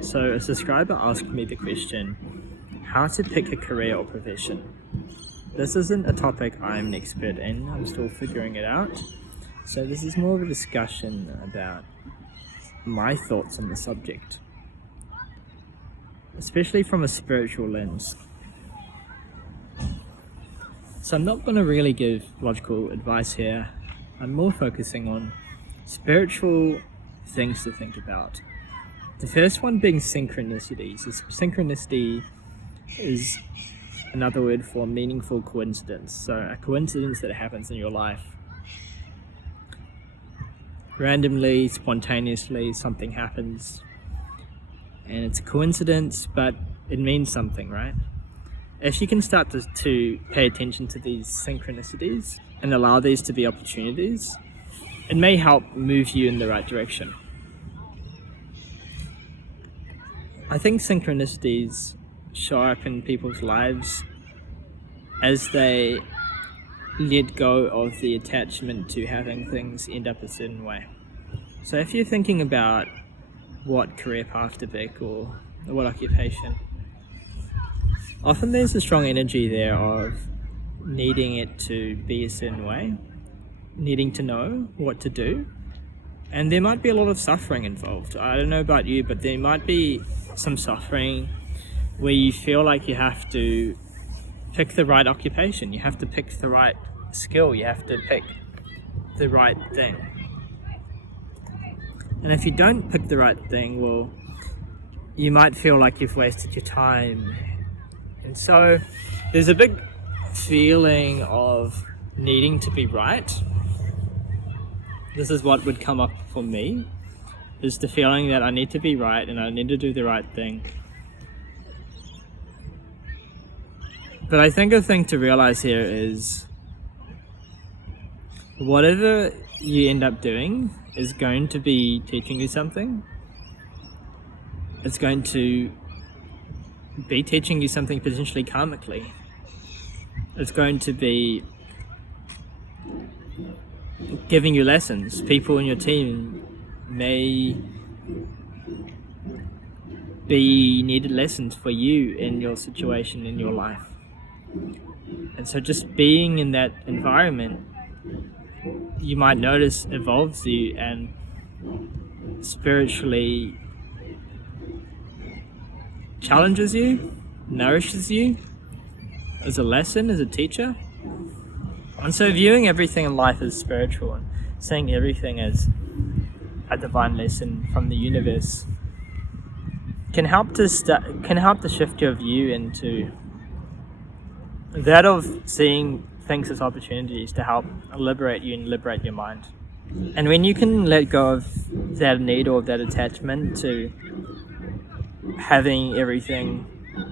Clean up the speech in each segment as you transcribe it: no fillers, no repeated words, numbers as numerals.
So a subscriber asked me the question, how to pick a career or profession. This isn't a topic I'm an expert in, I'm still figuring it out. So this is more of a discussion about my thoughts on the subject, especially from a spiritual lens. So I'm not going to really give logical advice here. I'm more focusing on spiritual things to think about. The first one being synchronicities. Synchronicity is another word for meaningful coincidence. So a coincidence that happens in your life. Randomly, spontaneously, something happens. And it's a coincidence, but it means something, right? If you can start to pay attention to these synchronicities and allow these to be opportunities, it may help move you in the right direction. I think synchronicities show up in people's lives as they let go of the attachment to having things end up a certain way. So if you're thinking about what career path to pick or what occupation, often there's a strong energy there of needing it to be a certain way, needing to know what to do, and there might be a lot of suffering involved. I don't know about you, but there might be some suffering where you feel like you have to pick the right occupation, you have to pick the right skill, you have to pick the right thing. And if you don't pick the right thing, well, you might feel like you've wasted your time. And so there's a big feeling of needing to be right. This is what would come up for me, is the feeling that I need to be right and I need to do the right thing. But I think a thing to realize here is whatever you end up doing is going to be teaching you something. It's going to be teaching you something potentially karmically. It's going to be giving you lessons. People in your team may be needed lessons for you in your situation in your life. And so just being in that environment, you might notice evolves you and spiritually challenges you, nourishes you as a lesson, as a teacher. And so viewing everything in life as spiritual and seeing everything as a divine lesson from the universe can help to shift your view into that of seeing things as opportunities to help liberate you and liberate your mind. And when you can let go of that need or that attachment to having everything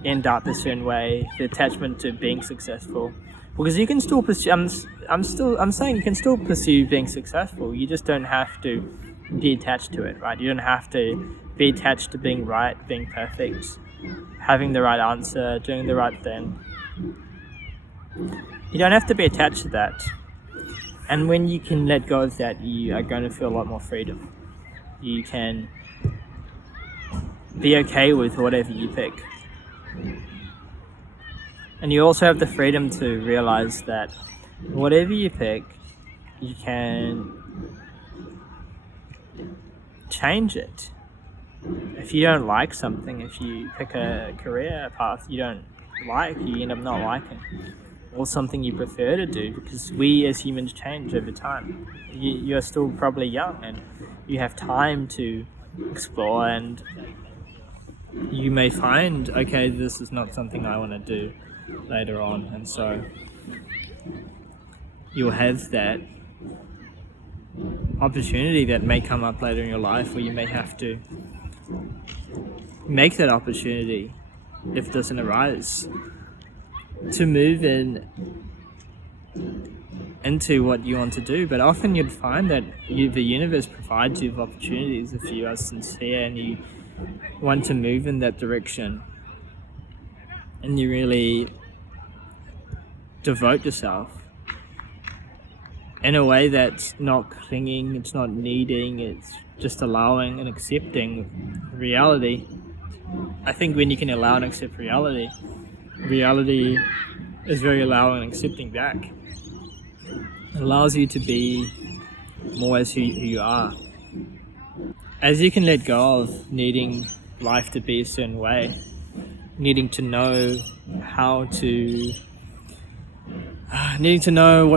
end up a certain way, the attachment to being successful, because you can still pursue, I'm saying you can still pursue being successful, you just don't have to be attached to it, right? You don't have to be attached to being right, being perfect, having the right answer, doing the right thing. You don't have to be attached to that. And when you can let go of that, you are going to feel a lot more freedom. You can be okay with whatever you pick. And you also have the freedom to realize that whatever you pick, you can change it. If you don't like something, if you pick a career path you don't like, you end up not liking, or something you prefer to do, because we as humans change over time. You're still probably young and you have time to explore, and you may find, okay, this is not something I want to do later on, and so you'll have that opportunity that may come up later in your life where you may have to make that opportunity, if it doesn't arise, to move into what you want to do. But often you'd find that the universe provides you with opportunities if you are sincere and you want to move in that direction and you really devote yourself in a way that's not clinging, it's not needing, it's just allowing and accepting reality. I think when you can allow and accept reality, reality is very allowing and accepting back. It allows you to be more as who you are. As you can let go of needing life to be a certain way, needing to know what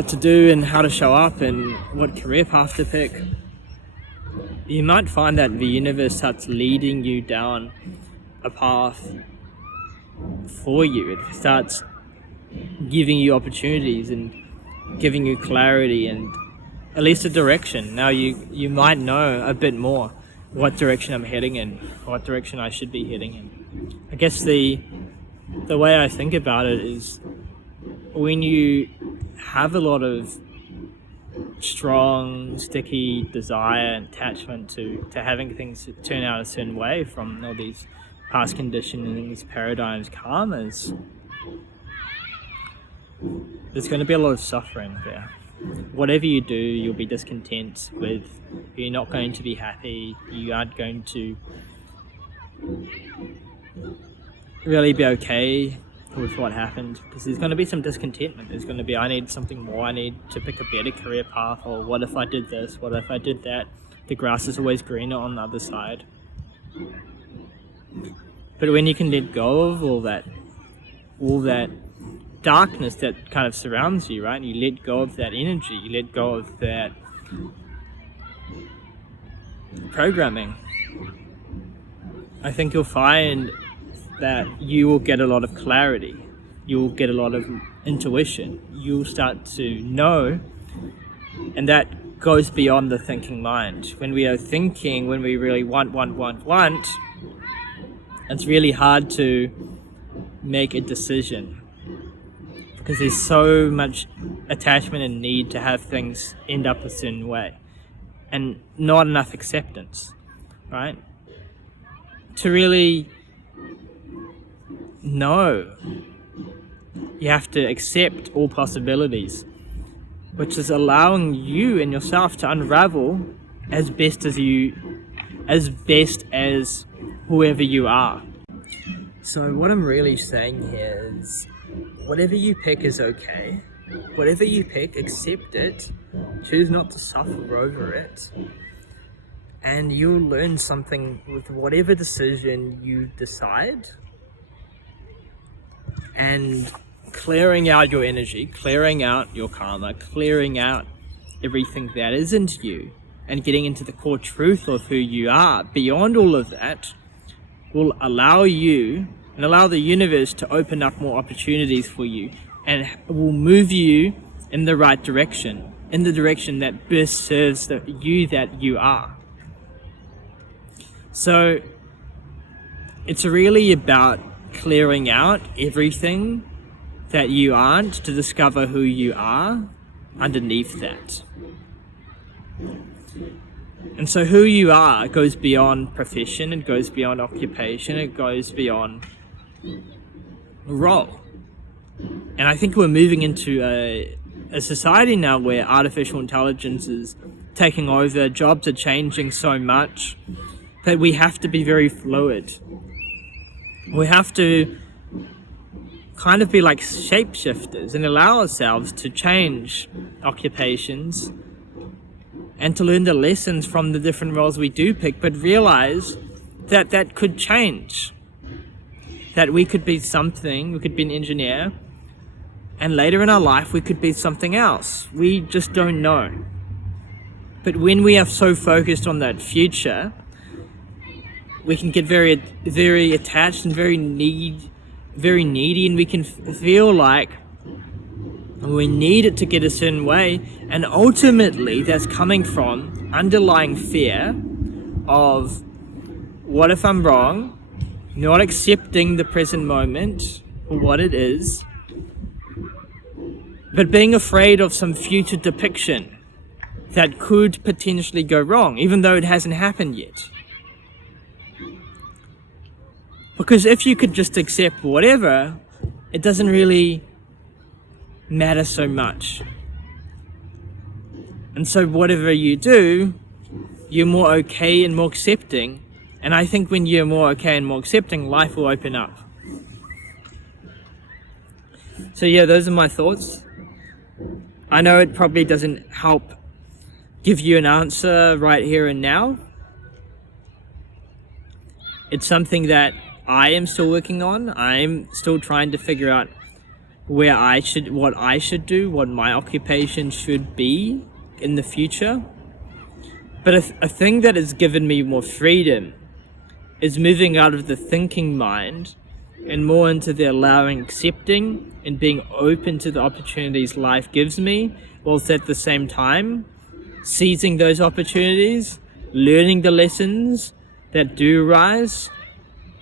to do and how to show up and what career path to pick, you might find that the universe starts leading you down a path for you. It starts giving you opportunities and giving you clarity and at least a direction. Now you might know a bit more what direction I'm heading in, what direction I should be heading in. I guess the way I think about it is when you have a lot of strong, sticky desire and attachment to having things turn out a certain way from all these past conditionings, paradigms, karmas, there's going to be a lot of suffering there. Whatever you do, you'll be discontent with. You're not going to be happy. You aren't going to really be okay with what happened, because there's going to be some discontentment. There's going to be, I need something more. I need to pick a better career path, or what if I did this? What if I did that? The grass is always greener on the other side. But when you can let go of all that darkness that kind of surrounds you, right? You let go of that energy, you let go of that programming, I think you'll find that you will get a lot of clarity, you will get a lot of intuition, you'll start to know, and that goes beyond the thinking mind. When we are thinking, when we really want, it's really hard to make a decision, because there's so much attachment and need to have things end up a certain way, and not enough acceptance, right? To really know, you have to accept all possibilities, which is allowing you and yourself to unravel as best as whoever you are. So what I'm really saying here is, whatever you pick is okay. Whatever you pick, accept it. Choose not to suffer over it. And you'll learn something with whatever decision you decide. And clearing out your energy, clearing out your karma, clearing out everything that isn't you, and getting into the core truth of who you are, beyond all of that, will allow you and allow the universe to open up more opportunities for you, and will move you in the right direction, in the direction that best serves you that you are. So it's really about clearing out everything that you aren't to discover who you are underneath that. And so who you are goes beyond profession, it goes beyond occupation, it goes beyond role. And I think we're moving into a society now where artificial intelligence is taking over, jobs are changing so much that we have to be very fluid. We have to kind of be like shapeshifters and allow ourselves to change occupations and to learn the lessons from the different roles we do pick, but realize that that could change. That we could be something, we could be an engineer, and later in our life we could be something else. We just don't know. But when we are so focused on that future, we can get very, very attached and very needy, and we can feel like we need it to get a certain way, and ultimately that's coming from underlying fear of, what if I'm wrong? Not accepting the present moment for what it is, but being afraid of some future depiction that could potentially go wrong, even though it hasn't happened yet. Because if you could just accept whatever, it doesn't really matter so much. And so whatever you do, you're more okay and more accepting And I think when you're more okay and more accepting, life will open up. So yeah, those are my thoughts. I know it probably doesn't help give you an answer right here and now. It's something that I am still working on. I'm still trying to figure out what I should do, what my occupation should be in the future. But a thing that has given me more freedom is moving out of the thinking mind and more into the allowing, accepting, and being open to the opportunities life gives me, whilst at the same time seizing those opportunities, learning the lessons that do arise,